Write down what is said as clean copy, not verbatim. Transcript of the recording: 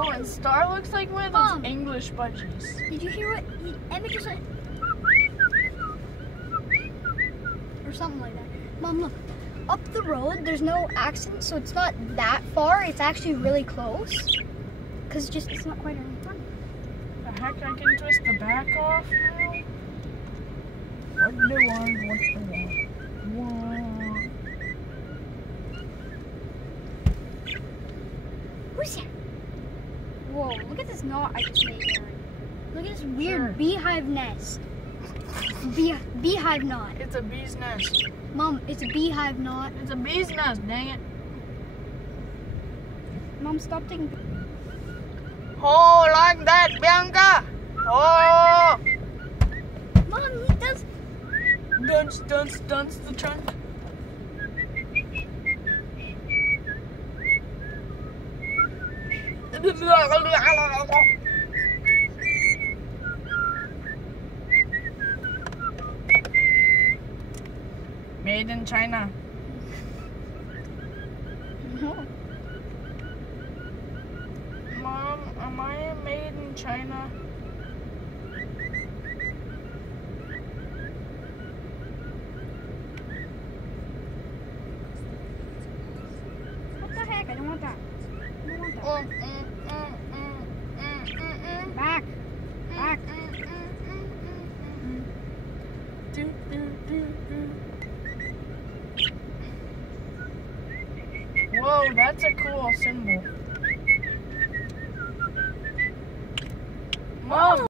Oh, and Star looks like one of those English budgies. Did you hear what Emmett just said? Or something like that. Mom, look. Up the road, there's no accent, so it's not that far. It's actually really close. Because it's not quite in front. The heck, I can twist the back off now? What do I want? Who's that? Whoa, look at this knot I just made here. Look at this weird beehive nest. Beehive knot. It's a bee's nest. Mom, it's a beehive knot. It's a bee's nest, dang it. Mom, stop taking... Oh, like that, Bianca! Oh! Mom, he does... Dunce the trunk. Made in China. No. Mom, am I made in China? What the heck? I don't want that. I don't want that. Back. Back. Whoa, that's a cool symbol. Mom!